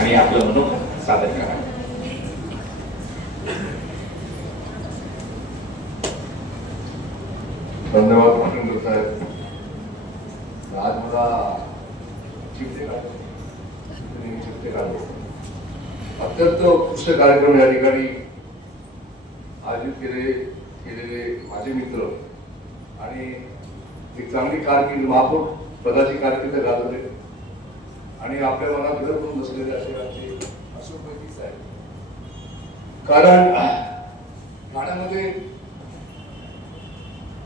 आणि आपलं मनोगत सादर करा. धन्यवाद पाटील साहेब. आज मला चिमटे काढले चिमटे काढले अत्यंत उत्कृष्ट कार्यक्रम या ठिकाणी आयोजित केले केलेले माझे मित्र आणि एक चांगली कारकीर्द महापौर पदाची कारकीर्द गाजवले. आणि आपल्या मनात घर करून बसलेले असे आमचे अशोक बैठी कारण ठाण्यामध्ये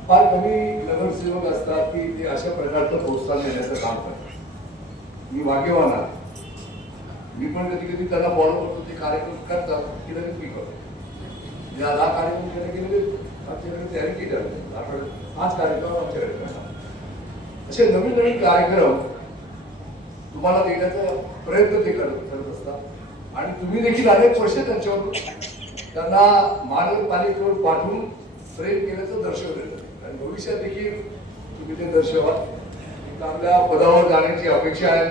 फार कमी नगरसेवक असतात की ते अशा प्रकारचं प्रोत्साहन देण्याचं काम करतात. मी भाग्यवान आहे. मी पण कधी कधी त्याला फॉलो करतो ते कार्यक्रम करतात की लगेच मी करतो. ज्या दहा कार्यक्रम केले लगेच आमच्याकडे तयारी केली जाते. आठवड्यात पाच कार्यक्रम आमच्याकडे करणार असे नवीन नवीन कार्यक्रम तुम्हाला देण्याचा प्रयत्न ते करत करत असतात. आणि तुम्ही देखील अनेक वर्ष त्यांच्यावर त्यांना महानगरपालिकेवर पाठवून प्रेम केल्याचं दर्शवलेलं आणि भविष्यात देखील तुम्ही ते दर्शवा चांगल्या पदावर जाण्याची अपेक्षा आहे.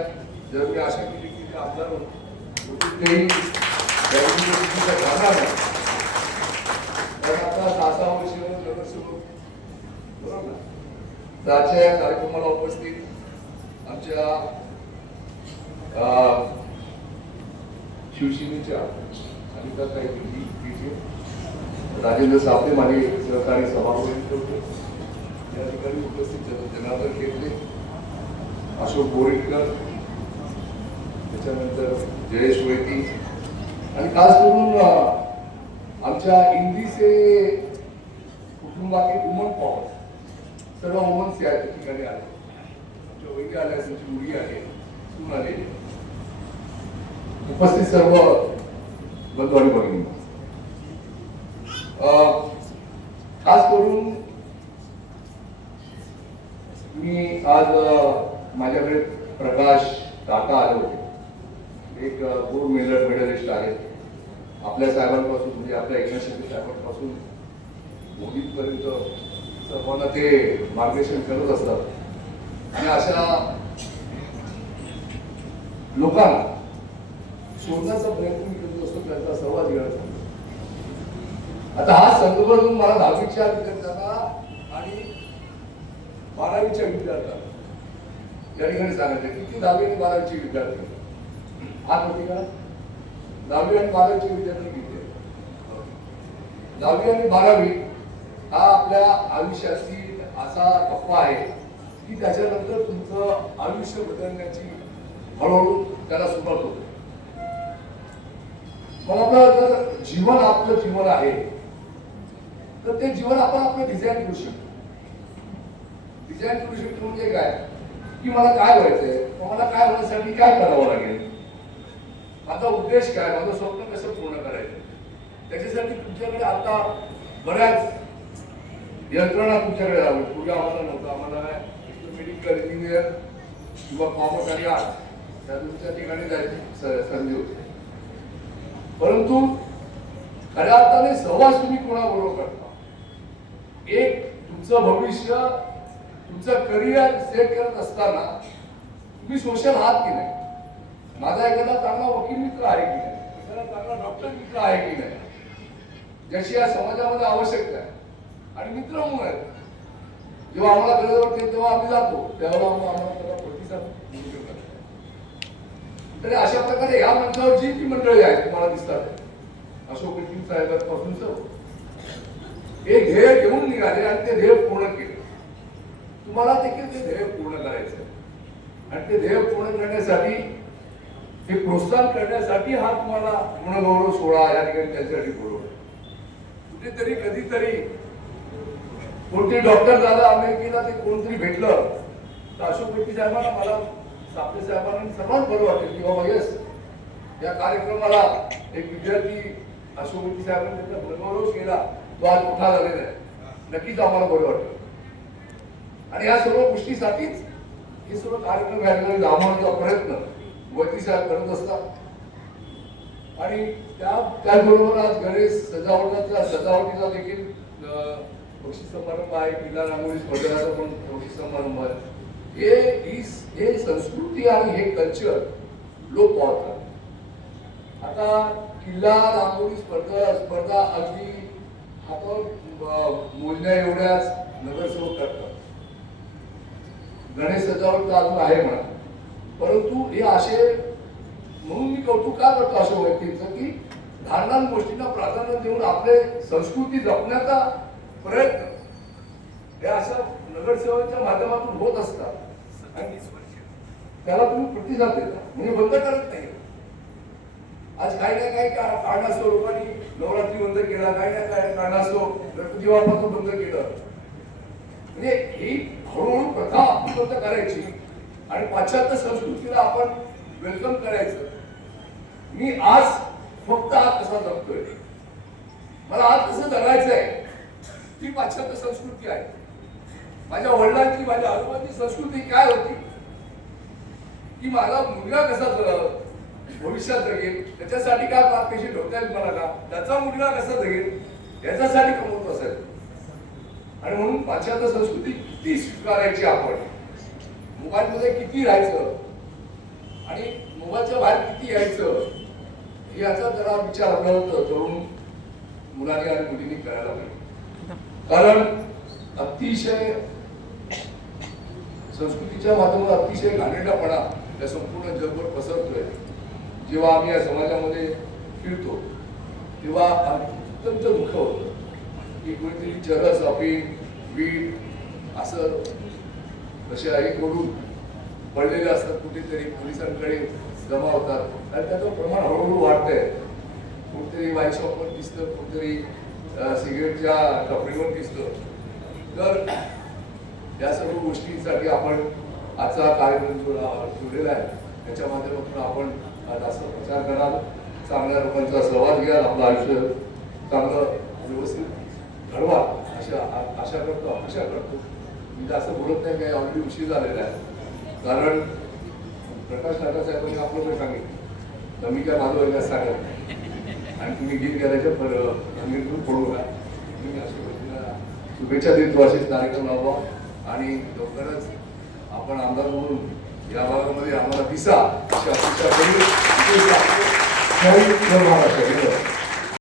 जर मी अशा केली की ते आमदार कुठेही जाणार नाही. कारण आता सहा सहा वर्ष नगरसेवक बरोबर आजच्या या कार्यक्रमाला उपस्थित आमच्या शिवसेनेच्या अनिता ताई दिल्ली राजेंद्र सापळे माझे सहकारी सभापती होते या ठिकाणी उपस्थित जनार्दन घेतले अशोक बोरेटकर त्याच्यानंतर जयेश वैती आणि खास करून आमच्या इंदीचे कुटुंबातील उमन पॉवर. सर्व उमन्स या ठिकाणी आले. आमच्या वैद्य आल्या त्यांची मुलगी आहे सून आले उपस्थित सर्व बंधू आणि भगिनी अं, खास करून मी आज माझ्याकडे प्रकाश काका आले होते. एक गोल्ड मेडल मेडलिस्ट आहेत. आपल्या साहेबांपासून म्हणजे आपल्या एकनाथ शिंदे साहेबांपासून मोदीपर्यंत सर्वांना ते मार्गदर्शन करत असतात. आणि अशा लोकांना शोधण्याचा प्रयत्न मी करत असतो त्यांचा सहवाद वेळ असतो. आता हा संदर्भ मला दहावीच्या विद्यार्थ्यांना आणि बारावीच्या विद्यार्थ्यांना या ठिकाणी सांगायचं किती दहावी आणि बारावीचे विद्यार्थी हात होती का? दहावी आणि बारावीचे विद्यार्थी किती दहावी आणि बारावी हा आपल्या आयुष्यातील असा टप्पा आहे की त्याच्यानंतर तुमचं आयुष्य बदलण्याची हळूहळू त्याला सुरुवात होते. मग आपलं जर जीवन आपलं जीवन आहे तर ते जीवन आपण आपलं डिझाईन करू शकतो. डिझाईन करू शकतो म्हणजे काय? की मला काय व्हायचंय मला काय होण्यासाठी काय करावं लागेल? माझा उद्देश काय? माझं स्वप्न कसं पूर्ण करायचं? त्याच्यासाठी तुमच्याकडे आता बऱ्याच यंत्रणा तुमच्याकडे आली पूर्वी आम्हाला नव्हतं. आम्हाला मेडिकल इंजिनियर किंवा कॉमर्स आणि आर्ट त्या तुमच्या ठिकाणी जायची स- संधी होती. परंतु खऱ्या अर्थाने सहवास तुम्ही कोणाबरोबर करता? एक तुमचं भविष्य तुमचं करिअर सेट करत असताना तुम्ही सोशल आहात की नाही? माझा एखादा चांगला वकील मित्र आहे की नाही? एखादा चांगला डॉक्टर मित्र आहे की नाही? ज्याची या समाजामध्ये आवश्यकता आहे आणि मित्र म्हणून आहेत जेव्हा आम्हाला गरज वाटते तेव्हा आम्ही जातो. त्यावेळेला आम्हाला आम्हाला प्रतिसाद तरी अशा प्रकारे या मंचावर जी ती मंडळी आहेत तुम्हाला दिसतात. अशोक कटीम साहेबांपासून सर्व ध्येय घेऊन निघाले आणि ते ध्येय पूर्ण केले. तुम्हाला देखील ते ध्येय पूर्ण करायचं आणि ते ध्येय पूर्ण करण्यासाठी हे प्रोत्साहन करण्यासाठी हा तुम्हाला गुणगौरव सोहळा या ठिकाणी त्याच्यासाठी बोलवला कुठेतरी कधीतरी कोणते डॉक्टर झाला अमेरिकेला ते कोणतरी भेटलं तर अशोक व्यक्ती साहेबांना मला सापळे साहेबांना सर्वांना बरं वाटेल की बाबा यस या कार्यक्रमाला एक विद्यार्थी अशोक साहेबांनी त्यांचा गुणगौरव केला तो आज मोठा झालेला आहे. नक्कीच आम्हाला बरं वाटतं आणि या सर्व गोष्टीसाठीच हे सर्व कार्यक्रम घ्यायला आम्हाला प्रयत्न वती साहेब करत असतात. आणि त्या त्याचबरोबर आज गणेश सजावटाचा सजावटीचा देखील अं, बक्षीस समारंभ आहे. किल्ला रांगोळी स्पर्धेचा पण बक्षीस समारंभ आहे. हे ही हे संस्कृती आणि हे कल्चर लोक पाहतात आता किल्ला रांगोळी स्पर्धा स्पर्धा अगदी हातावर मोजण्या एवढ्याच नगरसेवक करतात. गणेश सजावट तर अजून आहे म्हणा. परंतु हे असे म्हणून मी कौतुक का करतो अशा व्यक्तींचं की लहान लहान गोष्टींना प्राधान्य देऊन आपले संस्कृती जपण्याचा प्रयत्न हे असं नगरसेवकांच्या माध्यमातून होत असतात. त्याला तुम्ही प्रतिसाद देता. म्हणजे बंद करत नाही. आज काही ना काही कारणास्तव लोकांनी नवरात्री बंद केला काही ना काही कारणास्तव गणपती बाप्पाचं बंद केलं. म्हणजे ही हळूहळू प्रथा आपण करायची. आणि पाश्चात्य संस्कृतीला आपण वेलकम करायचं. मी आज फक्त आज कसा जगतोय मला आज कसं जगायचं आहे ती पाश्चात्य संस्कृती आहे. माझ्या वडिलांची माझ्या आजोबांची संस्कृती काय होती की माझा मुलगा कसा ज- भविष्यात जगेल. त्याच्यासाठी काय पैसे ठेवता येईल मला का त्याचा मुलगा कसा जगेल? याच्यासाठी कमवतो असेल. आणि म्हणून पाश्चात्य संस्कृती किती स्वीकारायची आपण. मोबाईलमध्ये किती राहायचं? आणि मोबाईलच्या बाहेर किती यायचं? याचा जरा विचार आपल्याला त- तरुण मुलांनी आणि मुलींनी करायला पाहिजे. कारण अतिशय संस्कृतीच्या माध्यमातून अतिशय घाणेरडापणा या संपूर्ण जगभर पसरतोय. जेव्हा आम्ही या समाजामध्ये फिरतो तेव्हा अत्यंत दुःख होतं. की कोणीतरी चरस अफीम वीट असं तसे हे करून पडलेले असतात कुठेतरी पोलिसांकडे जमा होतात. आणि त्याचं प्रमाण हळूहळू वाढतंय. कुठेतरी वाईन शॉपवर दिसतं कुठेतरी सिगरेटच्या टपरीवर दिसतं. तर या सर्व गोष्टींसाठी आपण आजचा कार्यक्रम थोडा ठेवलेला आहे. त्याच्या माध्यमातून आपण जास्त प्रचार कराल. चांगल्या लोकांचा सहभाग घ्याल. आपलं आयुष्य चांगलं व्यवस्थित घडवा अशा आशा करतो अपेक्षा करतो. मी जास्त बोलत नाही काही ऑलरेडी उशीर झालेला आहे. कारण प्रकाश नाटा साहेबांनी आपलं पण सांगितलं. तर मी काय माझं वेगळं सांगत नाही. आणि तुम्ही गीत गाण्याच्या पर अंगीतून पडू नका तुम्ही अशा शुभेच्छा देतो. असेच कार्यक्रम राबवा आणि लवकरच आपण आमदार म्हणून या भागामध्ये आम्हाला दिसा अशी अपेक्षा करू